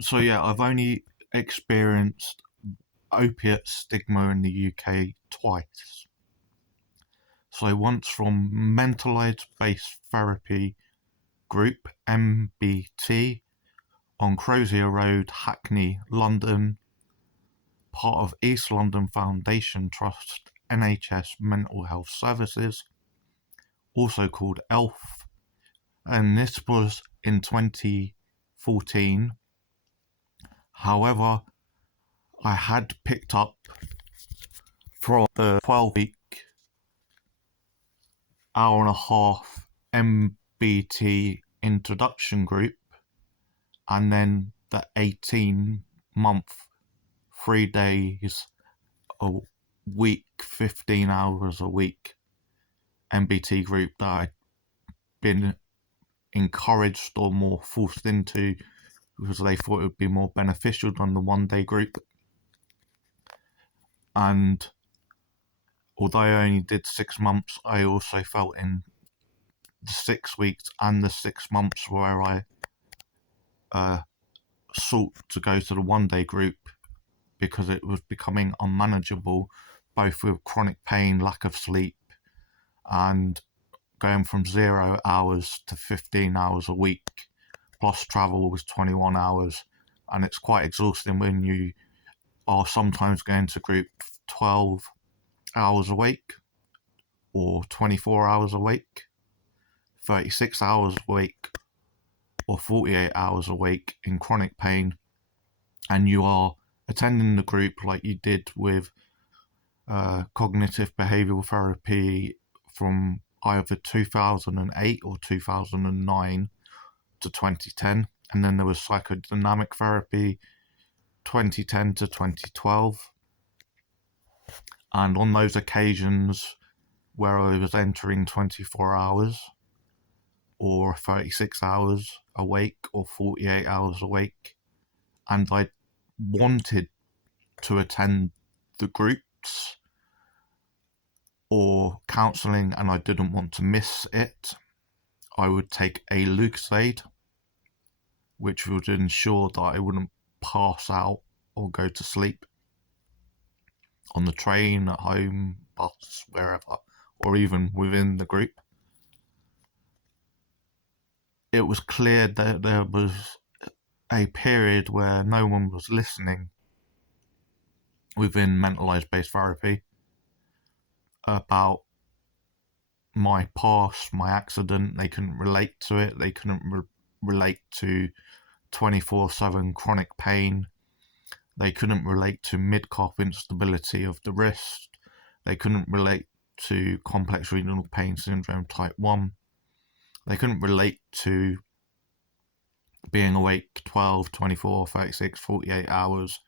So yeah, I've only experienced opiate stigma in the UK twice. So once from mentalised based therapy group MBT on Crozier Road, Hackney, London, part of East London Foundation Trust NHS Mental Health Services, also called ELFT, and this was in 2014. However, I had picked up from the 12-week, hour and a half MBT introduction group, and then the 18-month, 3 days a week, 15 hours a week MBT group that I'd been encouraged or more forced into because they thought it would be more beneficial than the 1 day group. And although I only did 6 months, I also felt in the 6 weeks and the 6 months where I sought to go to the 1 day group because it was becoming unmanageable, both with chronic pain, lack of sleep, and going from 0 hours to 15 hours a week, plus travel was 21 hours. And it's quite exhausting when you are sometimes going to group 12 hours a week, or 24 hours a week, 36 hours a week, or 48 hours a week in chronic pain, and you are attending the group like you did with cognitive behavioural therapy from either 2008 or 2009 to 2010, and then there was psychodynamic therapy 2010 to 2012. And on those occasions where I was entering 24 hours or 36 hours a week or 48 hours a week, and I wanted to attend the groups or counselling and I didn't want to miss it, I would take a Lucozade, which would ensure that I wouldn't pass out or go to sleep on the train, at home, bus, wherever, or even within the group. It was clear that there was a period where no one was listening within mentalised based therapy about my past, my accident. They couldn't relate to it. They couldn't relate to 24/7 chronic pain. They couldn't relate to mid-calf instability of the wrist. They couldn't relate to complex renal pain syndrome type 1. They couldn't relate to being awake 12, 24, 36, 48 hours.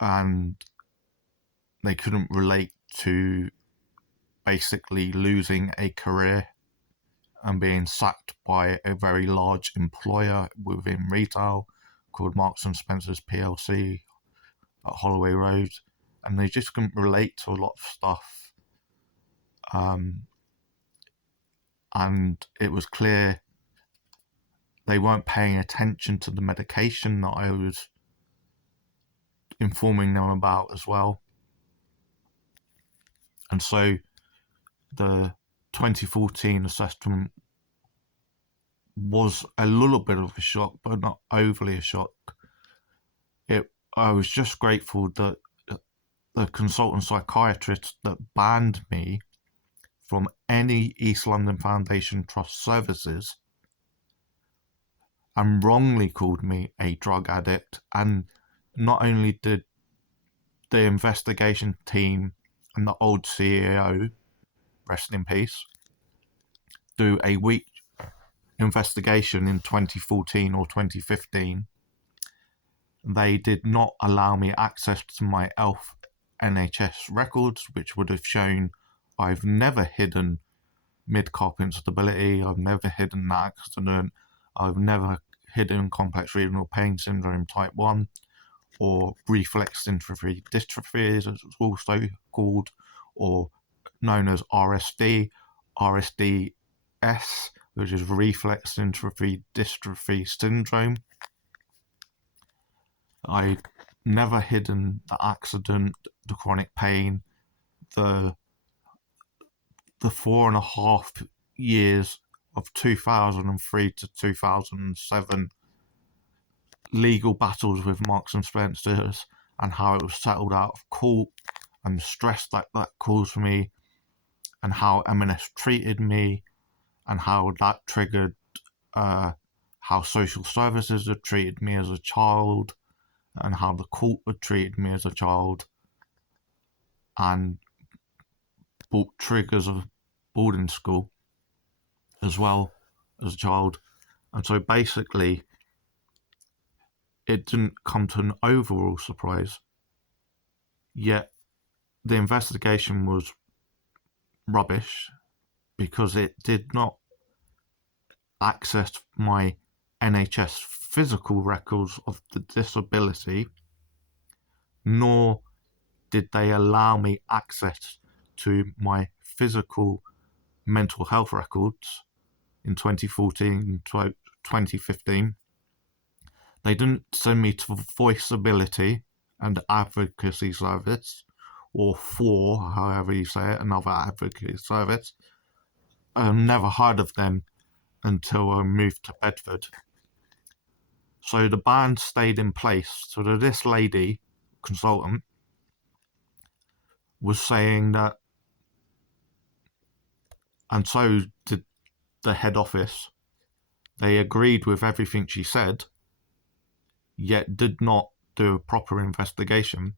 And they couldn't relate to basically losing a career and being sacked by a very large employer within retail called Marks and Spencer's PLC at Holloway Road, and they just couldn't relate to a lot of stuff. And it was clear they weren't paying attention to the medication that I was informing them about as well. And so the 2014 assessment was a little bit of a shock, but not overly a shock. I was just grateful that the consultant psychiatrist that banned me from any East London Foundation Trust services and wrongly called me a drug addict, and not only did the investigation team and the old CEO, rest in peace, do a weak investigation in 2014 or 2015, they did not allow me access to my ELF NHS records, which would have shown I've never hidden mid-calf instability, I've never hidden that accident, I've never hidden complex renal pain syndrome type 1, or reflex dystrophy dystrophy as it's also called, or known as RSD, RSDS, which is reflex dystrophy syndrome. I never hidden the accident, the chronic pain, the 4.5 years of 2003 to 2007 legal battles with Marks and Spencers, and how it was settled out of court, and the stress that caused me, and how M&S treated me, and how that triggered how social services had treated me as a child, and how the court had treated me as a child, and brought triggers of boarding school as well as a child. And so basically, it didn't come to an overall surprise, yet the investigation was rubbish because it did not access my NHS physical records of the disability, nor did they allow me access to my physical mental health records in 2014 and 2015. They didn't send me to VoiceAbility and Advocacy service, or for, however you say it, another advocacy service. I never heard of them until I moved to Bedford. So the ban stayed in place. So this lady, consultant, was saying that, and so did the head office, they agreed with everything she said, yet did not do a proper investigation.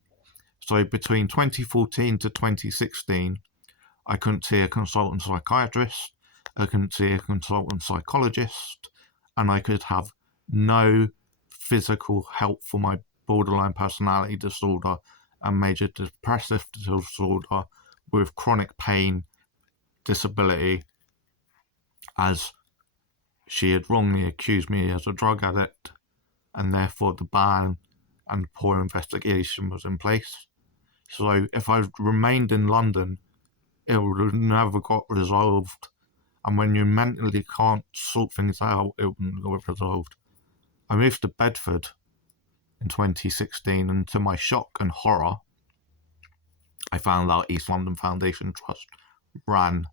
So between 2014 to 2016, I couldn't see a consultant psychiatrist, I couldn't see a consultant psychologist, and I could have no physical help for my borderline personality disorder and major depressive disorder with chronic pain, disability, as she had wrongly accused me as a drug addict, and therefore the ban and poor investigation was in place. So if I remained in London, it would have never got resolved. And when you mentally can't sort things out, it wouldn't get resolved. I moved to Bedford in 2016, and to my shock and horror, I found out East London Foundation Trust ran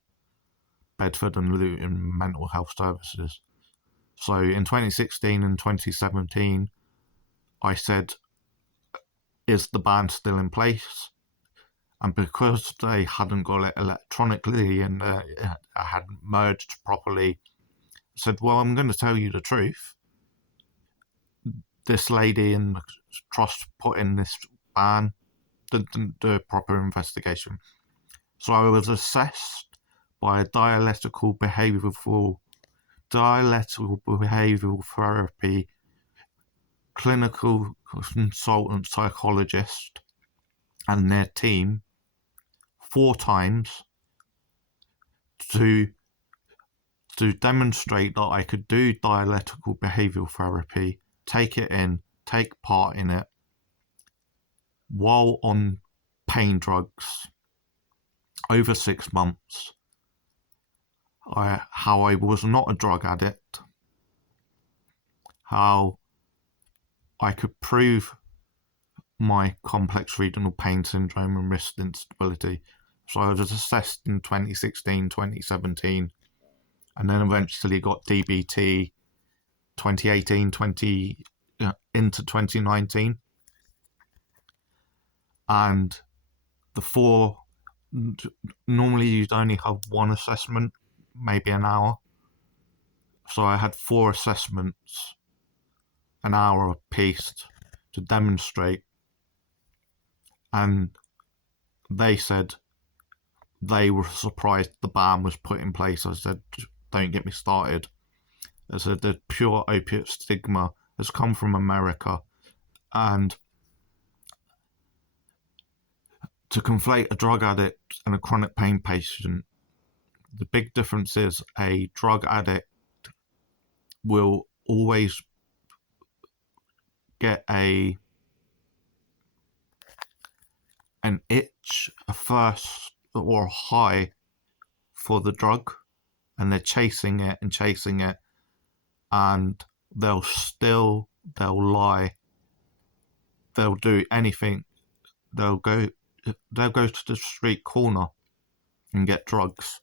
Bedford and Luton mental health services. So in 2016 and 2017, I said, is the ban still in place? And because they hadn't got it electronically and it hadn't merged properly, I said, well, I'm going to tell you the truth. This lady in the trust put in this ban, didn't do a proper investigation. So I was assessed by a dialectical behavioural therapy clinical consultant psychologist and their team 4 times to demonstrate that I could do dialectical behavioural therapy, take it in, take part in it, while on pain drugs over 6 months. How I was not a drug addict, how I could prove my complex renal pain syndrome and wrist instability. So I was assessed in 2016, 2017, and then eventually got DBT 2018, into 2019. And the 4, normally you'd only have 1 assessment, maybe an hour. So I had 4 assessments, an hour apiece, to demonstrate. And they said they were surprised the ban was put in place. I said, don't get me started. I said, the pure opiate stigma has come from America, and to conflate a drug addict and a chronic pain patient, the big difference is a drug addict will always get an itch, a thirst, or a high for the drug, and they're chasing it, and they'll lie they'll do anything. They'll go to the street corner and get drugs.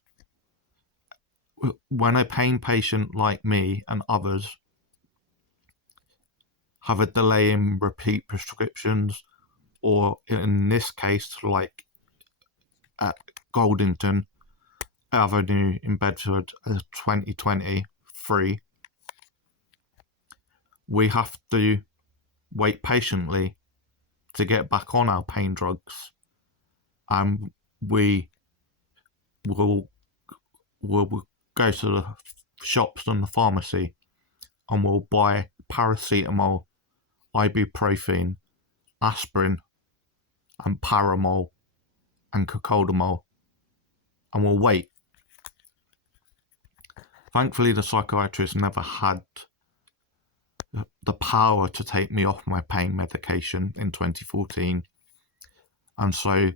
When a pain patient like me and others have a delay in repeat prescriptions, or in this case, like at Goldington Avenue in Bedford, 2023, we have to wait patiently to get back on our pain drugs, and we will go to the shops and the pharmacy and we'll buy paracetamol, ibuprofen, aspirin, and paramol and cocodamol, and we'll wait. Thankfully, the psychiatrist never had the power to take me off my pain medication in 2014, and so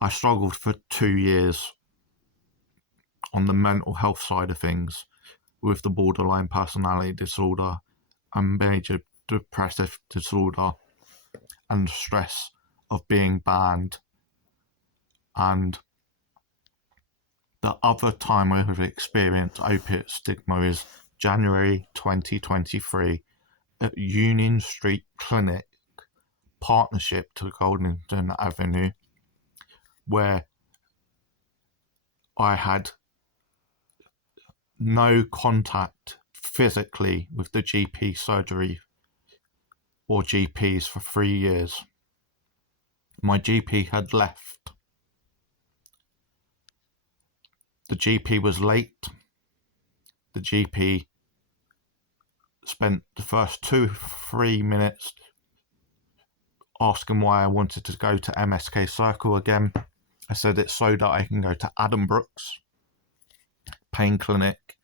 I struggled for 2 years on the mental health side of things with the borderline personality disorder and major depressive disorder and the stress of being banned. And the other time I have experienced opiate stigma is January 2023 at Union Street Clinic, partnership to Goldington Avenue, where I had no contact physically with the GP surgery or GPs for 3 years. My GP had left. The GP was late. The GP spent the first 2-3 minutes asking why I wanted to go to MSK Circle again. I said it's so that I can go to Adam Brooks Pain Clinic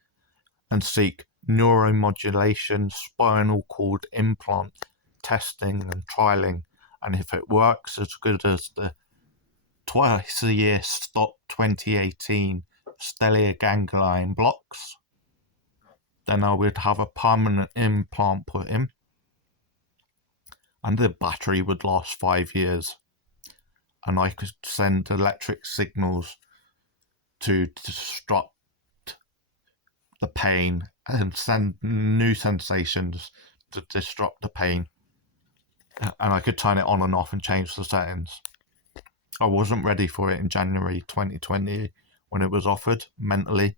and seek neuromodulation, spinal cord implant testing and trialing, and if it works as good as the twice a year stop 2018 stellar ganglion blocks, then I would have a permanent implant put in, and the battery would last 5 years, and I could send electric signals to disrupt the pain and send new sensations to disrupt the pain, and I could turn it on and off and change the settings. I wasn't ready for it in January 2020 when it was offered mentally,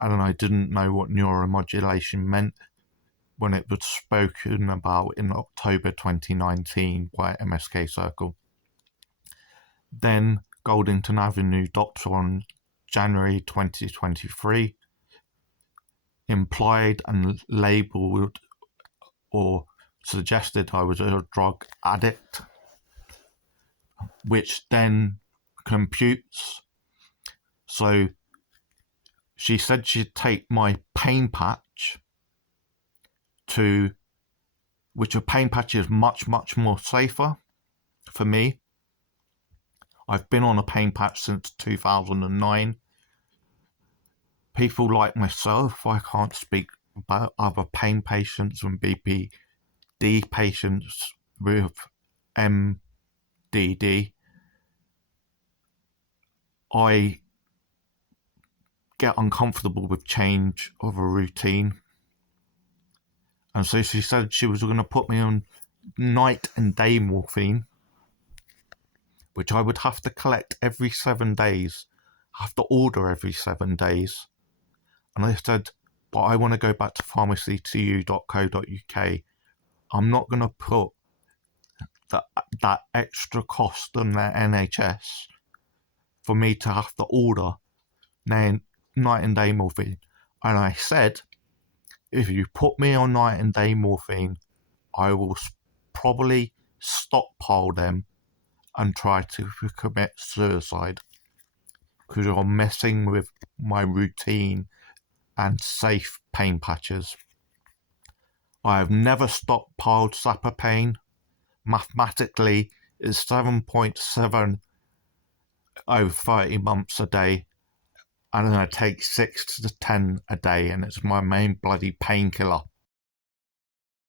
and I didn't know what neuromodulation meant when it was spoken about in October 2019 by MSK Circle. Then Goldington Avenue doctor on January 2023 implied and labelled or suggested I was a drug addict, which then computes. So she said she'd take my pain patch to, which a pain patch is much, much more safer for me. I've been on a pain patch since 2009. People like myself, I can't speak about other pain patients and BPD patients with MDD. I get uncomfortable with change of a routine. And so she said she was going to put me on night and day morphine, which I would have to collect every 7 days, have to order every 7 days. And I said, but I want to go back to pharmacy2u.co.uk. I'm not going to put that extra cost on the NHS for me to have to order night and day morphine. And I said, if you put me on night and day morphine, I will probably stockpile them and try to commit suicide, because you're messing with my routine and safe pain patches. I have never stockpiled Sapper pain. Mathematically, it's 7.7 over 30 months a day, and then I take 6 to 10 a day, and it's my main bloody painkiller.